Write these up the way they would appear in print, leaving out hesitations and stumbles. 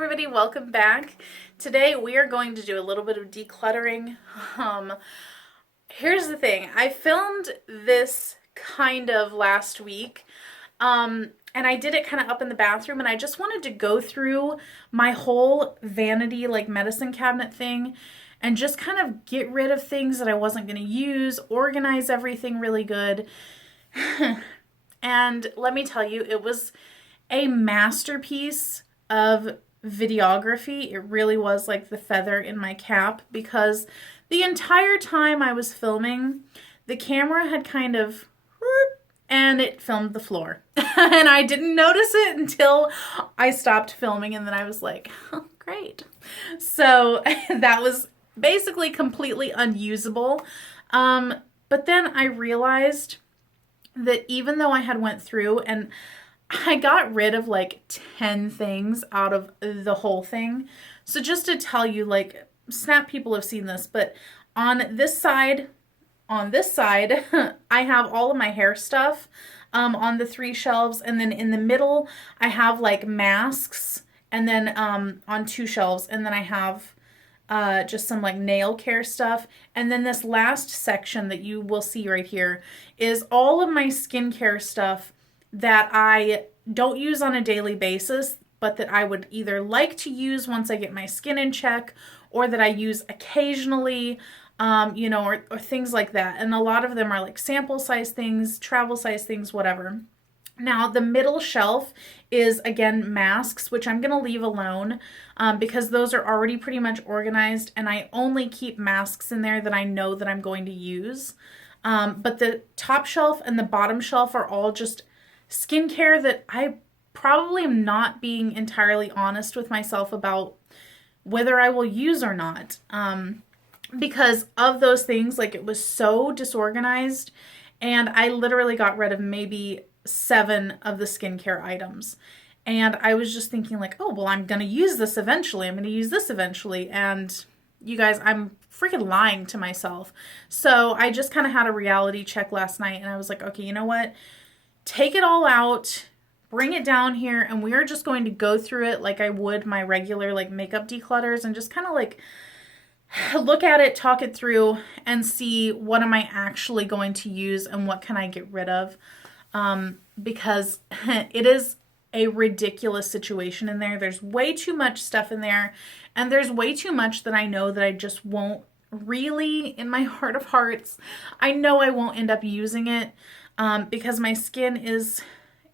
everybody, welcome back. Today we are going to do a little bit of decluttering. Here's the thing, I filmed this kind of last week, and I did it kind of up in the bathroom, and I just wanted to go through my whole vanity like medicine cabinet thing and just kind of get rid of things that I wasn't going to use, organize everything really good. And let me tell you, it was a masterpiece of videography. It really was like the feather in my cap, because the entire time I was filming, the camera had kind of and it filmed the floor. And I didn't notice it until I stopped filming, and then I was like, oh, great. So that was basically completely unusable. But then I realized that even though I had went through and I got rid of like 10 things out of the whole thing. So just to tell you, like, Snap people have seen this, but on this side, I have all of my hair stuff on the 3 shelves. And then in the middle, I have like masks, and then on 2 shelves. And then I have just some like nail care stuff. And then this last section that you will see right here is all of my skincare stuff that I don't use on a daily basis, but that I would either like to use once I get my skin in check, or that I use occasionally, or things like that. And a lot of them are like sample size things, travel size things, whatever. Now, the middle shelf is, again, masks, which I'm going to leave alone because those are already pretty much organized, and I only keep masks in there that I know that I'm going to use. But the top shelf and the bottom shelf are all just skincare that I probably am not being entirely honest with myself about whether I will use or not. Because of those things, like, it was so disorganized, and I literally got rid of maybe 7 of the skincare items. And I was just thinking like, oh, well, I'm going to use this eventually. I'm going to use this eventually. And you guys, I'm freaking lying to myself. So I just kind of had a reality check last night, and I was like, okay, you know what? Take it all out, bring it down here, and we are just going to go through it like I would my regular like makeup declutters, and just kind of like look at it, talk it through, and see what am I actually going to use and what can I get rid of. Because it is a ridiculous situation in there. There's way too much stuff in there, and there's way too much that I know that I just won't really, in my heart of hearts, I know I won't end up using it. Because my skin is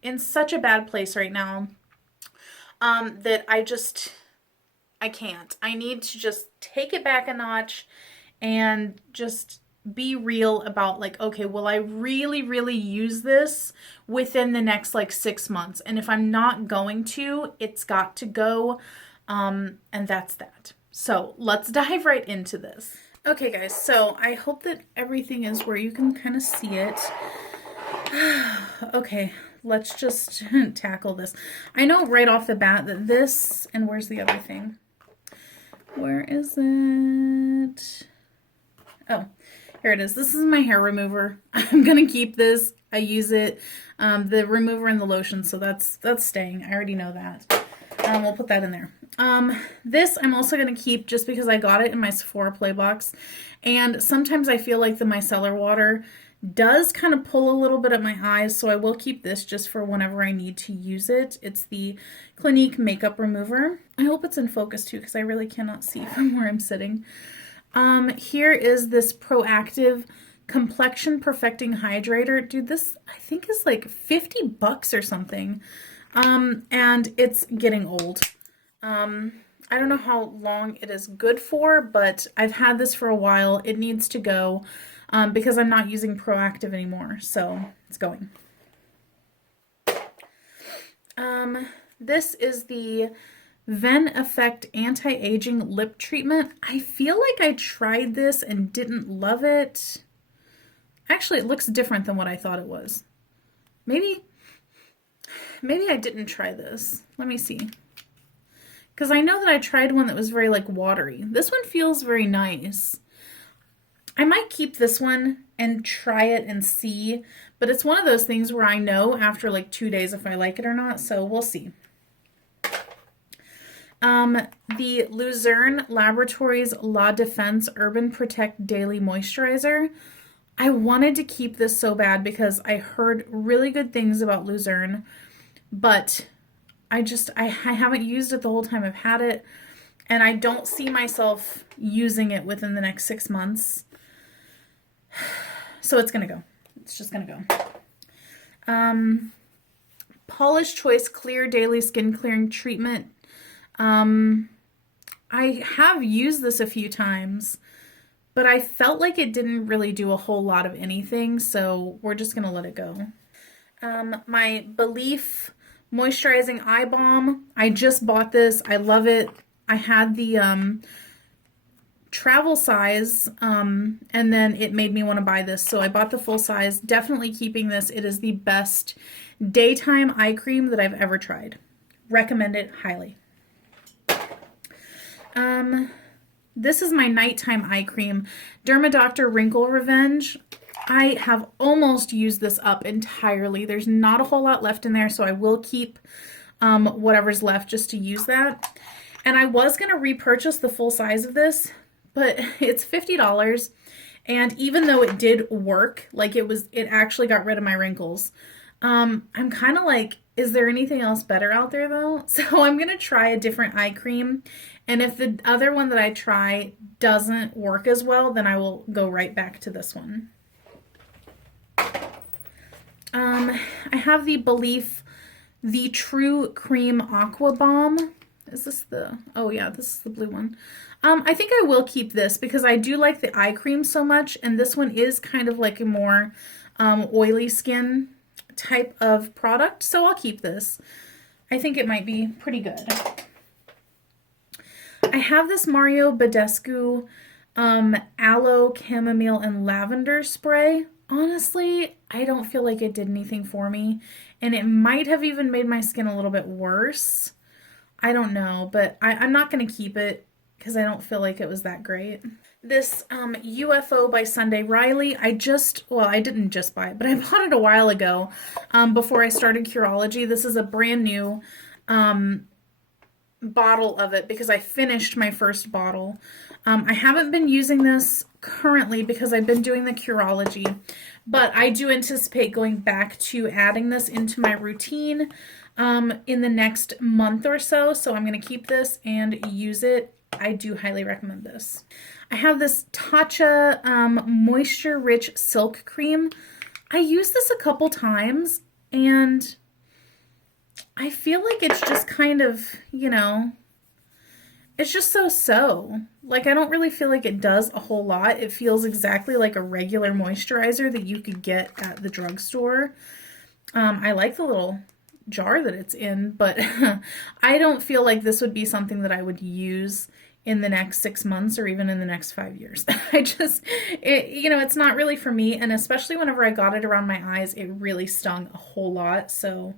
in such a bad place right now, that I can't. I need to just take it back a notch and just be real about like, okay, will I really, really use this within the next like 6 months? And if I'm not going to, it's got to go. And that's that. So let's dive right into this. Okay, guys, so I hope that everything is where you can kind of see it. Okay, let's just tackle this. I know right off the bat that this, and where's the other thing? Where is it? Oh, here it is. This is my hair remover. I'm going to keep this. I use it. The remover and the lotion, so that's staying. I already know that. We'll put that in there. This I'm also going to keep just because I got it in my Sephora Play Box. And sometimes I feel like the micellar water does kind of pull a little bit at my eyes, so I will keep this just for whenever I need to use it. It's the Clinique Makeup Remover. I hope it's in focus too, because I really cannot see from where I'm sitting. Here is this Proactive Complexion Perfecting Hydrator. Dude, this I think is like $50 or something. And it's getting old. I don't know how long it is good for, but I've had this for a while. It needs to go. Because I'm not using Proactive anymore, so it's going. This is the Ven Effect Anti-Aging Lip Treatment. I feel like I tried this and didn't love it. Actually, it looks different than what I thought it was. Maybe I didn't try this. Let me see. Because I know that I tried one that was very like watery. This one feels very nice. I might keep this one and try it and see, but it's one of those things where I know after like 2 days if I like it or not, so we'll see. The Luzerne Laboratories La Defense Urban Protect Daily Moisturizer. I wanted to keep this so bad because I heard really good things about Luzerne, but I haven't used it the whole time I've had it, and I don't see myself using it within the next 6 months. So it's gonna go. It's just gonna go. Paula's Choice Clear Daily Skin Clearing Treatment. I have used this a few times, but I felt like it didn't really do a whole lot of anything, so we're just gonna let it go. My Belief Moisturizing Eye Balm. I just bought this. I love it. I had the travel size, and then it made me want to buy this, so I bought the full size. Definitely keeping this. It is the best daytime eye cream that I've ever tried. Recommend it highly. This is my nighttime eye cream, Dermadoctor Wrinkle Revenge. I have almost used this up entirely. There's not a whole lot left in there, so I will keep whatever's left just to use that. And I was going to repurchase the full size of this, but it's $50. And even though it did work, like it actually got rid of my wrinkles. I'm kind of like, is there anything else better out there though? So I'm going to try a different eye cream. And if the other one that I try doesn't work as well, then I will go right back to this one. I have the Belief, the True Cream Aqua Balm. Is this the, oh yeah, this is the blue one. I think I will keep this because I do like the eye cream so much, and this one is kind of like a more oily skin type of product, so I'll keep this. I think it might be pretty good. I have this Mario Badescu Aloe Chamomile and Lavender Spray. Honestly, I don't feel like it did anything for me, and it might have even made my skin a little bit worse. I don't know, but I'm not going to keep it because I don't feel like it was that great. This UFO by Sunday Riley, I didn't just buy it, but I bought it a while ago before I started Curology. This is a brand new bottle of it because I finished my first bottle. I haven't been using this currently because I've been doing the Curology, but I do anticipate going back to adding this into my routine in the next month or so. So I'm going to keep this and use it. I do highly recommend this. I have this Tatcha Moisture Rich Silk Cream. I used this a couple times and I feel like it's just kind of, you know, it's just so. Like, I don't really feel like it does a whole lot. It feels exactly like a regular moisturizer that you could get at the drugstore. I like the little jar that it's in, but I don't feel like this would be something that I would use in the next 6 months or even in the next 5 years. It's not really for me, and especially whenever I got it around my eyes, it really stung a whole lot, so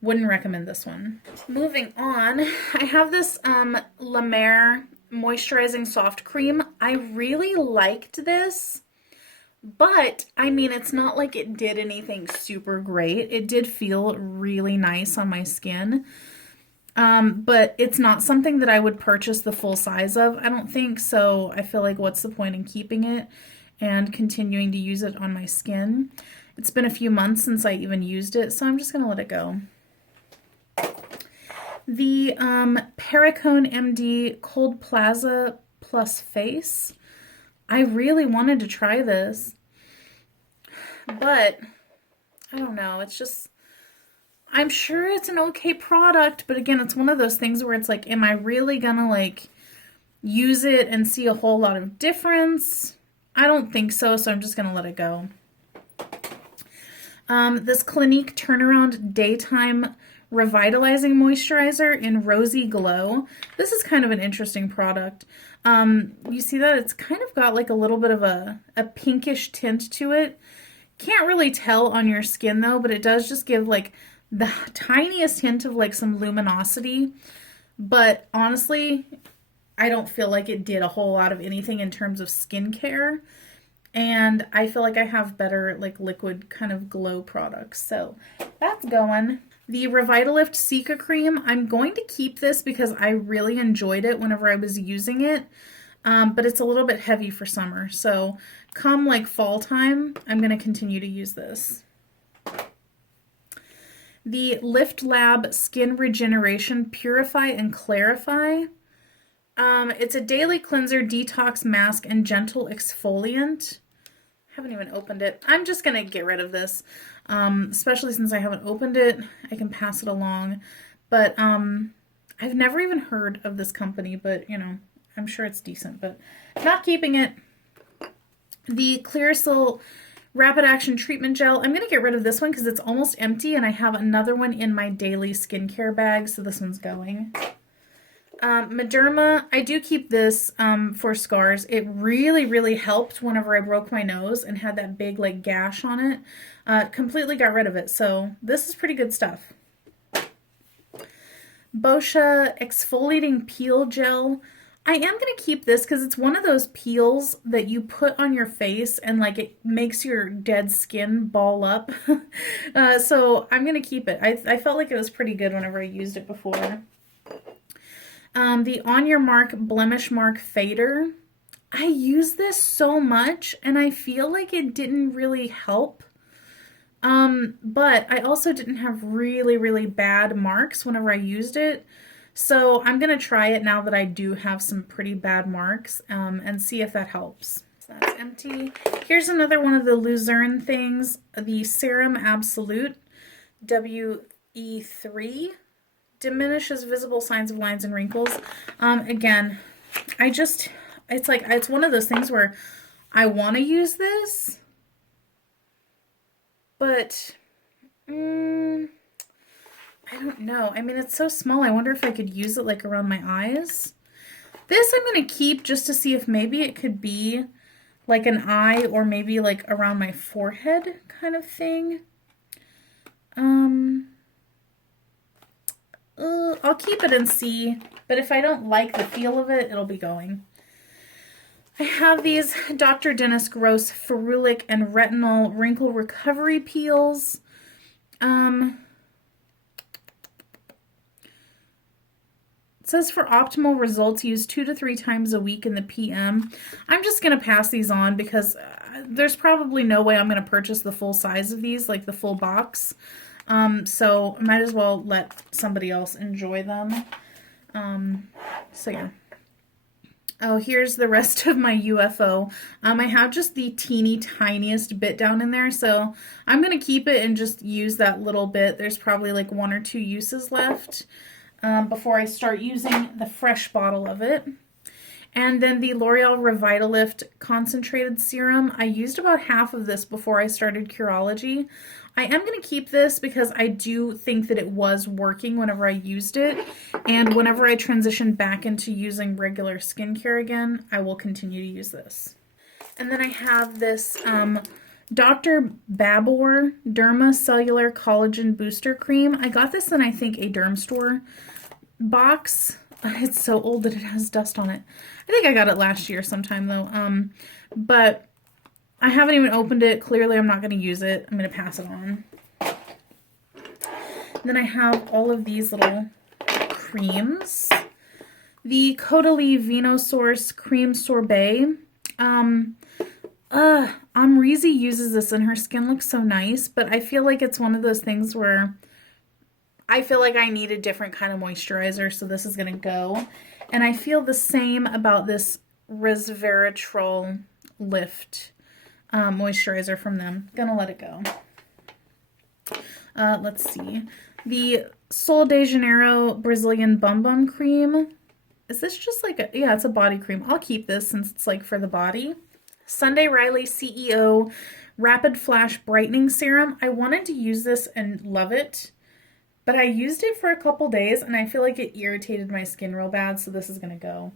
wouldn't recommend this one. Moving on, I have this La Mer Moisturizing Soft Cream. I really liked this, but I mean, it's not like it did anything super great. It did feel really nice on my skin, but it's not something that I would purchase the full size of, I don't think. So I feel like what's the point in keeping it and continuing to use it on my skin? It's been a few months since I even used it, so I'm just gonna let it go. The Perricone MD Cold Plaza Plus Face. I really wanted to try this, but I don't know. It's just, I'm sure it's an okay product, but again, it's one of those things where it's like, am I really gonna like use it and see a whole lot of difference? I don't think so, so I'm just gonna let it go. This Clinique Turnaround Daytime Revitalizing Moisturizer in Rosy Glow. This is kind of an interesting product. You see that it's kind of got like a little bit of a pinkish tint to it. Can't really tell on your skin though, but it does just give like the tiniest hint of like some luminosity. But honestly, I don't feel like it did a whole lot of anything in terms of skincare. And I feel like I have better like liquid kind of glow products. So that's going. The Revitalift Cica Cream, I'm going to keep this because I really enjoyed it whenever I was using it, but it's a little bit heavy for summer. So come like fall time, I'm going to continue to use this. The Lift Lab Skin Regeneration Purify and Clarify. It's a daily cleanser, detox mask, and gentle exfoliant. Haven't even opened it. I'm just going to get rid of this, especially since I haven't opened it. I can pass it along. But I've never even heard of this company, but, you know, I'm sure it's decent, but not keeping it. The Clearasil Rapid Action Treatment Gel. I'm going to get rid of this one because it's almost empty, and I have another one in my daily skincare bag, so this one's going. Mederma, I do keep this for scars. It really, really helped whenever I broke my nose and had that big like gash on it. Completely got rid of it, so this is pretty good stuff. Boscia Exfoliating Peel Gel. I am going to keep this because it's one of those peels that you put on your face and like it makes your dead skin ball up. So I'm going to keep it. I felt like it was pretty good whenever I used it before. The On Your Mark Blemish Mark Fader. I use this so much and I feel like it didn't really help. But I also didn't have really, really bad marks whenever I used it. So I'm going to try it now that I do have some pretty bad marks and see if that helps. So that's empty. Here's another one of the Luzerne things, the Serum Absolute WE3. Diminishes visible signs of lines and wrinkles. Again, it's one of those things where I want to use this, but I don't know. I mean, it's so small. I wonder if I could use it like around my eyes. This I'm going to keep just to see if maybe it could be like an eye or maybe like around my forehead kind of thing. I'll keep it and see, but if I don't like the feel of it, it'll be going. I have these Dr. Dennis Gross Ferulic and Retinol Wrinkle Recovery Peels. It says for optimal results, use 2 to 3 times a week in the PM. I'm just going to pass these on because there's probably no way I'm going to purchase the full size of these, like the full box. So I might as well let somebody else enjoy them. So yeah. Oh, here's the rest of my UFO. I have just the teeny tiniest bit down in there, so I'm going to keep it and just use that little bit. There's probably like 1 or 2 uses left before I start using the fresh bottle of it. And then the L'Oreal Revitalift Concentrated Serum. I used about half of this before I started Curology. I am going to keep this because I do think that it was working whenever I used it. And whenever I transition back into using regular skincare again, I will continue to use this. And then I have this Dr. Babor Derma Cellular Collagen Booster Cream. I got this in, I think, a derm store box. It's so old that it has dust on it. I think I got it last year sometime though. But I haven't even opened it. Clearly I'm not going to use it. I'm going to pass it on. Then I have all of these little creams. The Caudalie Venosource Cream Sorbet. Amrezy uses this and her skin looks so nice, but I feel like it's one of those things where I feel like I need a different kind of moisturizer, so this is going to go. And I feel the same about this Resveratrol Lift moisturizer from them. Gonna let it go. Let's see. The Sol de Janeiro Brazilian Bum Bum Cream. Is this just like a... Yeah, it's a body cream. I'll keep this since it's like for the body. Sunday Riley CEO Rapid Flash Brightening Serum. I wanted to use this and love it, but I used it for a couple days and I feel like it irritated my skin real bad, so this is gonna go.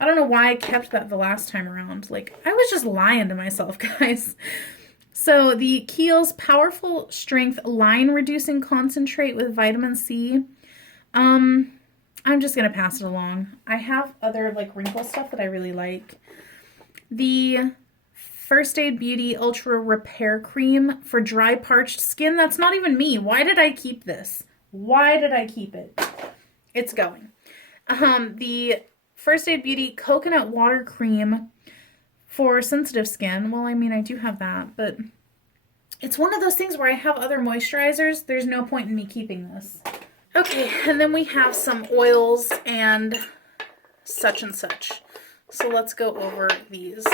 I don't know why I kept that the last time around. Like, I was just lying to myself, guys. So the Kiehl's Powerful Strength Line Reducing Concentrate with Vitamin C. I'm just gonna pass it along. I have other like wrinkle stuff that I really like. The First Aid Beauty Ultra Repair Cream for dry parched skin. That's not even me. Why did I keep this? Why did I keep it? It's going. The First Aid Beauty Coconut Water Cream for sensitive skin. Well, I mean, I do have that, but it's one of those things where I have other moisturizers. There's no point in me keeping this. Okay, and then we have some oils and such and such. So let's go over these.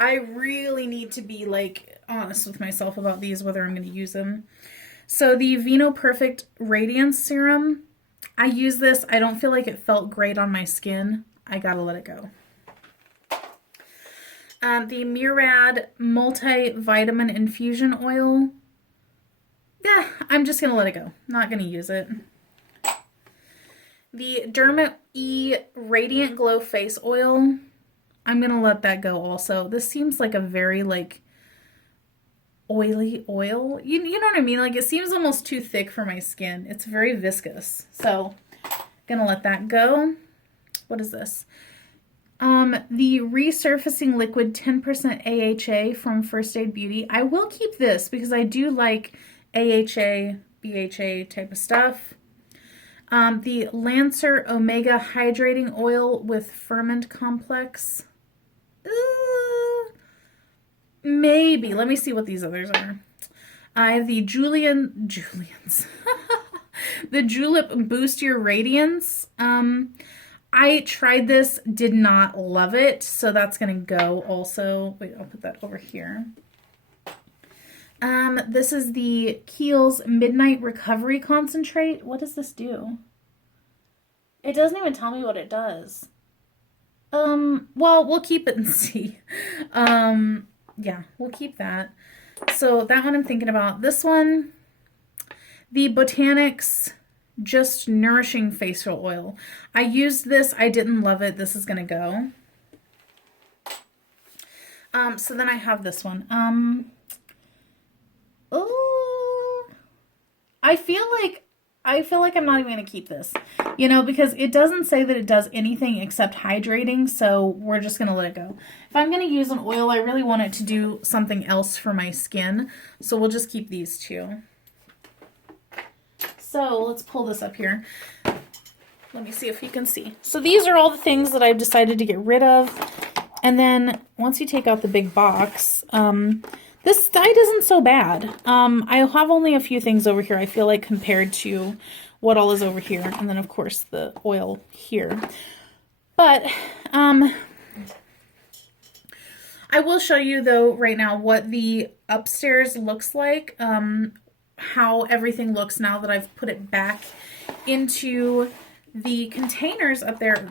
I really need to be like honest with myself about these, whether I'm going to use them. So the Vino Perfect Radiance Serum, I use this. I don't feel like it felt great on my skin. I gotta let it go. The Murad Multivitamin Infusion Oil. Yeah, I'm just gonna let it go. Not gonna use it. The Derma E Radiant Glow Face Oil. I'm gonna let that go also. This seems like a very like oily oil. You know what I mean? Like it seems almost too thick for my skin. It's very viscous. So gonna let that go. What is this? The Resurfacing Liquid 10% AHA from First Aid Beauty. I will keep this because I do like AHA, BHA type of stuff. The Lancer Omega Hydrating Oil with Ferment Complex. Maybe. Let me see what these others are. I have the Julian's. The Julep Boost Your Radiance. I tried this, did not love it, so that's gonna go also. Wait, I'll put that over here. This is the Kiehl's Midnight Recovery Concentrate. What does this do? It doesn't even tell me what it does. Well, we'll keep it and see. Yeah, we'll keep that. So that one I'm thinking about. This one, the Botanics Just Nourishing Facial Oil. I used this. I didn't love it. This is going to go. So then I have this one. Oh, I feel like I'm not even going to keep this, you know, because it doesn't say that it does anything except hydrating. So we're just going to let it go. If I'm going to use an oil, I really want it to do something else for my skin. So we'll just keep these two. So let's pull this up here. Let me see if you can see. So these are all the things that I've decided to get rid of. And then once you take out the big box, this dyed isn't so bad. I have only a few things over here, I feel like, compared to what all is over here. And then, of course, the oil here. But I will show you, though, right now what the upstairs looks like. How everything looks now that I've put it back into the containers up there,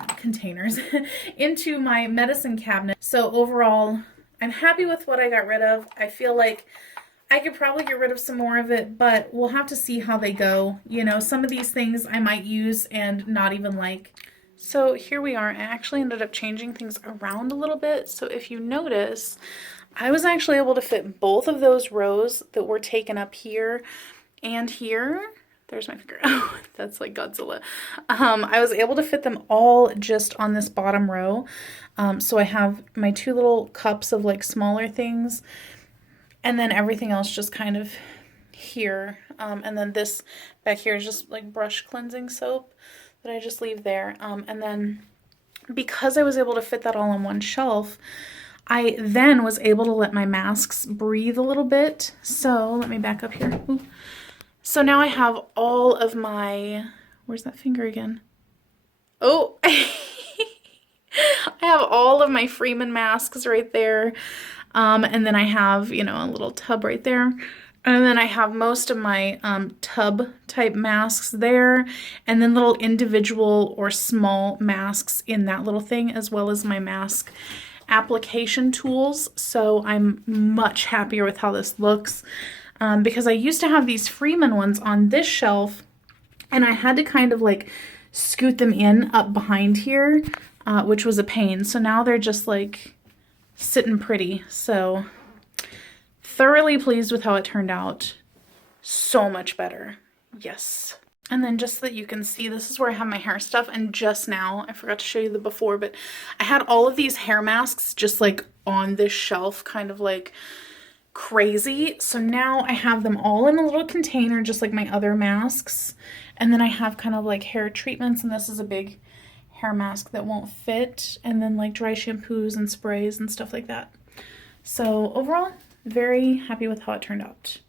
into my medicine cabinet. So overall, I'm happy with what I got rid of. I feel like I could probably get rid of some more of it, but we'll have to see how they go. You know, some of these things I might use and not even like. So here we are. I actually ended up changing things around a little bit. So if you notice, I was actually able to fit both of those rows that were taken up here and here. There's my finger. Oh, that's like Godzilla. I was able to fit them all just on this bottom row. So I have my two little cups of like smaller things, and then everything else just kind of here. And then this back here is just like brush cleansing soap that I just leave there. And then because I was able to fit that all on one shelf, I then was able to let my masks breathe a little bit. So let me back up here. Ooh. So now I have all of my, where's that finger again? Oh, I have all of my Freeman masks right there. And then I have, you know, a little tub right there. And then I have most of my tub type masks there, and then little individual or small masks in that little thing, as well as my mask application tools. So I'm much happier with how this looks, because I used to have these Freeman ones on this shelf, and I had to kind of like scoot them in up behind here, which was a pain. So now they're just like sitting pretty. So thoroughly pleased with how it turned out. So much better. Yes. And then just so that you can see, this is where I have my hair stuff. And just now, I forgot to show you the before, but I had all of these hair masks just like on this shelf, kind of like crazy. So now I have them all in a little container, just like my other masks. And then I have kind of like hair treatments, and this is a big hair mask that won't fit, and then like dry shampoos and sprays and stuff like that. So overall, very happy with how it turned out.